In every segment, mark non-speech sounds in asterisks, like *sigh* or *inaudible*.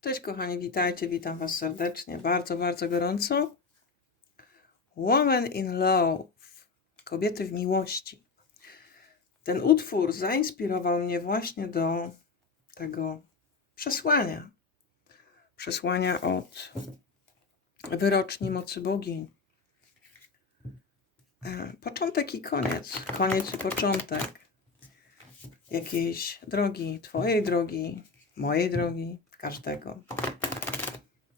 Cześć kochani, witajcie, witam Was serdecznie, bardzo, bardzo gorąco. Woman in Love, kobiety w miłości. Ten utwór zainspirował mnie właśnie do tego przesłania. Przesłania od wyroczni mocy bogini. E, Początek i koniec, koniec i początek jakiejś drogi, Twojej drogi, mojej drogi, każdego.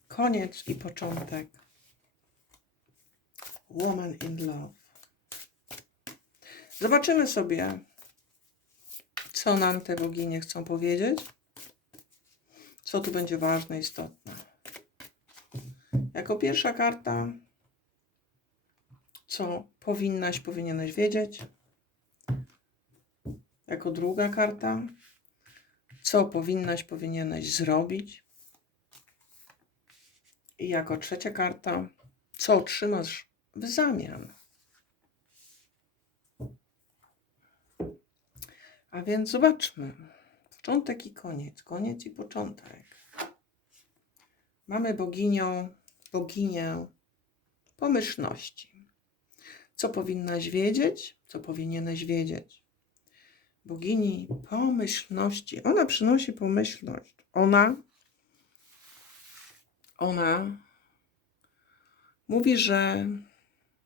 Koniec i początek. Woman in Love. Zobaczymy sobie, co nam te boginie chcą powiedzieć. Co tu będzie ważne, istotne. Jako pierwsza karta, co powinnaś, powinieneś wiedzieć. Jako druga karta, co powinnaś, powinieneś zrobić. I jako trzecia karta, co otrzymasz w zamian. A więc zobaczmy. Początek i koniec, koniec i początek. Mamy boginią, boginię pomyślności. Co powinnaś wiedzieć, co powinieneś wiedzieć bogini pomyślności. Ona przynosi pomyślność. Ona, ona mówi, że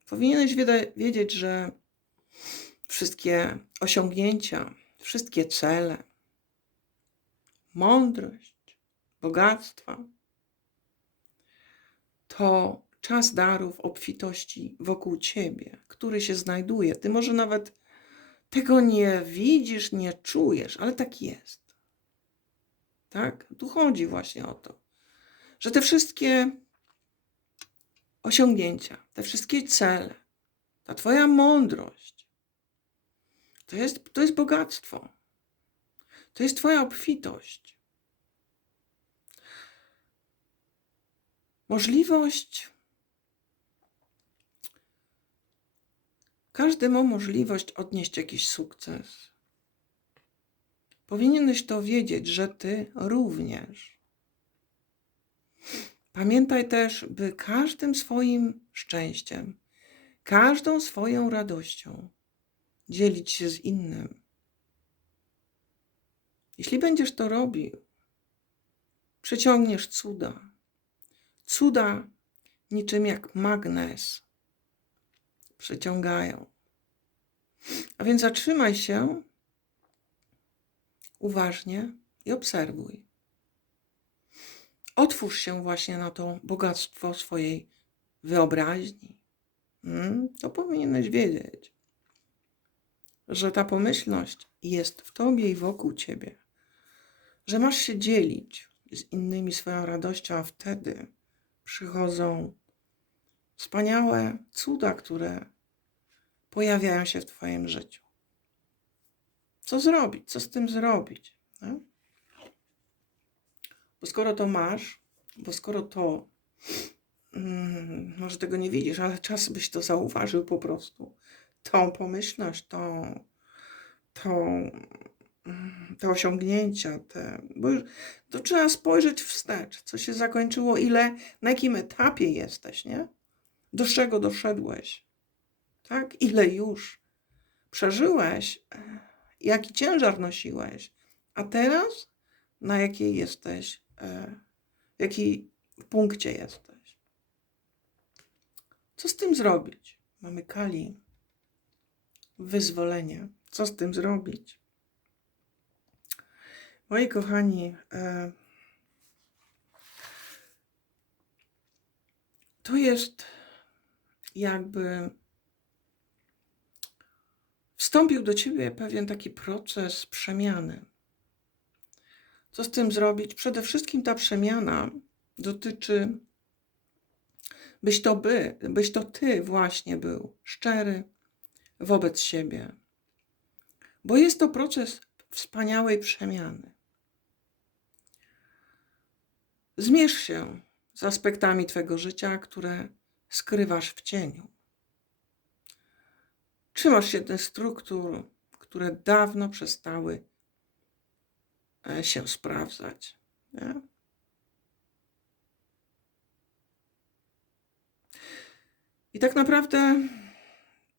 powinieneś wiedzieć, że wszystkie osiągnięcia, wszystkie cele, mądrość, bogactwa to czas darów obfitości wokół ciebie, który się znajduje. Ty może nawet tego nie widzisz, nie czujesz, ale tak jest. Tak? Tu chodzi właśnie o to, że te wszystkie osiągnięcia, te wszystkie cele, ta Twoja mądrość, to jest, to jest bogactwo. To jest Twoja obfitość. Możliwość Każdy ma możliwość odnieść jakiś sukces. Powinieneś to wiedzieć, że ty również. Pamiętaj też, by każdym swoim szczęściem, każdą swoją radością dzielić się z innym. Jeśli będziesz to robił, przyciągniesz cuda. Cuda niczym jak magnes przyciągają. A więc zatrzymaj się uważnie i obserwuj. Otwórz się właśnie na to bogactwo swojej wyobraźni. Hmm? To powinieneś wiedzieć, że ta pomyślność jest w tobie i wokół ciebie, że masz się dzielić z innymi swoją radością, a wtedy przychodzą wspaniałe cuda, które pojawiają się w Twoim życiu. Co zrobić? Co z tym zrobić? No? Bo skoro to masz, bo skoro to, mm, może tego nie widzisz, ale czas byś to zauważył po prostu, tą pomyślność, tą, tą, te osiągnięcia, te, bo już, to trzeba spojrzeć wstecz, co się zakończyło, ile, na jakim etapie jesteś, nie? Do czego doszedłeś? Tak? Ile już przeżyłeś? Jaki ciężar nosiłeś? A teraz na jakiej jesteś? e, W jakiej punkcie jesteś? Co z tym zrobić? Mamy Kali. Wyzwolenie. Co z tym zrobić? Moi kochani, e, to jest jakby wstąpił do ciebie pewien taki proces przemiany. Co z tym zrobić? Przede wszystkim ta przemiana dotyczy, byś to by, byś to ty właśnie był szczery wobec siebie. Bo jest to proces wspaniałej przemiany. Zmierz się z aspektami twego życia, które skrywasz w cieniu. Trzymasz się tych struktur, które dawno przestały e, się sprawdzać. Nie? I tak naprawdę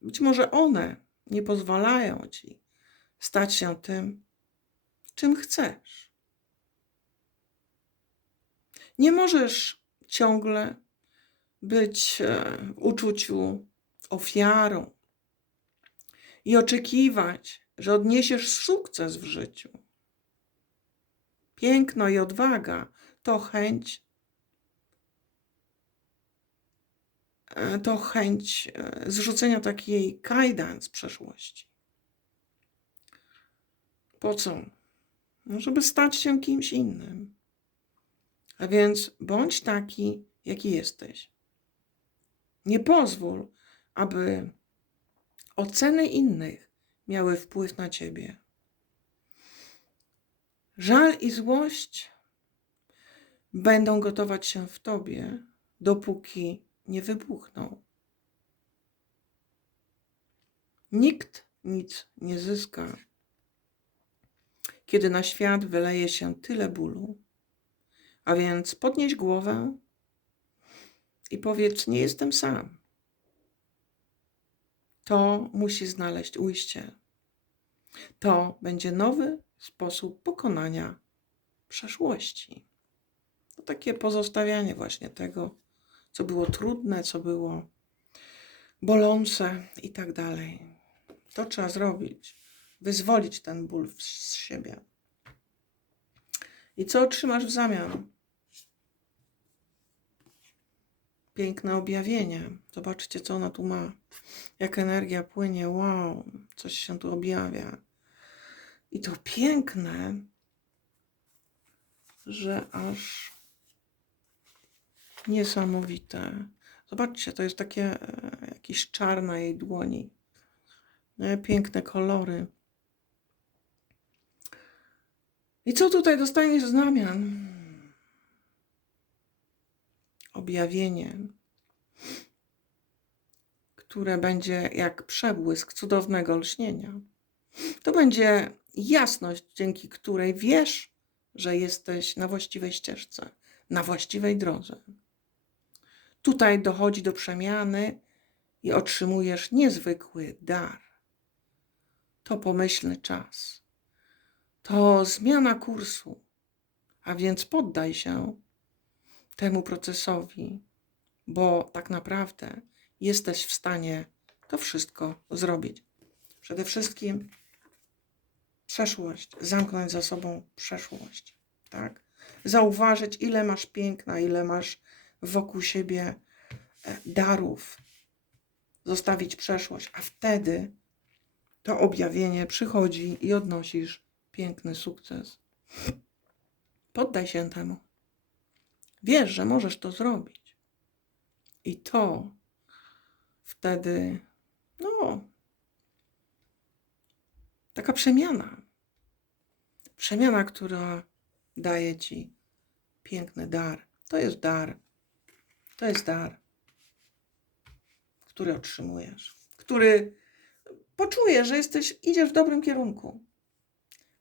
być może one nie pozwalają ci stać się tym, czym chcesz. Nie możesz ciągle być e, w uczuciu ofiarą i oczekiwać, że odniesiesz sukces w życiu. Piękno i odwaga to chęć, e, to chęć e, zrzucenia takiej kajdan z przeszłości. Po co? No, żeby stać się kimś innym. A więc bądź taki, jaki jesteś. Nie pozwól, aby oceny innych miały wpływ na ciebie. Żal i złość będą gotować się w tobie, dopóki nie wybuchną. Nikt nic nie zyska, kiedy na świat wyleje się tyle bólu. A więc podnieś głowę i powiedz: Nie jestem sam. To musi znaleźć ujście. To będzie nowy sposób pokonania przeszłości. To takie pozostawianie właśnie tego, co było trudne, co było bolące i tak dalej. To trzeba zrobić. Wyzwolić ten ból z siebie. I co otrzymasz w zamian? Piękne objawienie. Zobaczcie, co ona tu ma. Jak energia płynie. Wow, coś się tu objawia. I to piękne, że aż niesamowite. Zobaczcie, to jest takie e, jakiś czar na jej dłoni. E, Piękne kolory. I co tutaj dostaniesz w zamian? Objawienie, które będzie jak przebłysk cudownego lśnienia. To będzie jasność, dzięki której wiesz, że jesteś na właściwej ścieżce, na właściwej drodze. Tutaj dochodzi do przemiany i otrzymujesz niezwykły dar. To pomyślny czas. To zmiana kursu. A więc poddaj się temu procesowi, bo tak naprawdę jesteś w stanie to wszystko zrobić. Przede wszystkim przeszłość, zamknąć za sobą przeszłość, tak? Zauważyć, ile masz piękna, ile masz wokół siebie e, darów, zostawić przeszłość, a wtedy to objawienie przychodzi i odnosisz piękny sukces. Poddaj się temu. Wiesz, że możesz to zrobić. I to wtedy, no, taka przemiana. Przemiana, która daje ci piękny dar. To jest dar. To jest dar, który otrzymujesz, który poczujesz, że jesteś, idziesz w dobrym kierunku.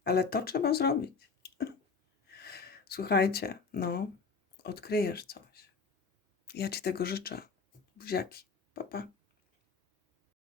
Ale to trzeba zrobić. *laughs* Słuchajcie, no, odkryjesz coś. Ja ci tego życzę. Buziaki. Pa, pa.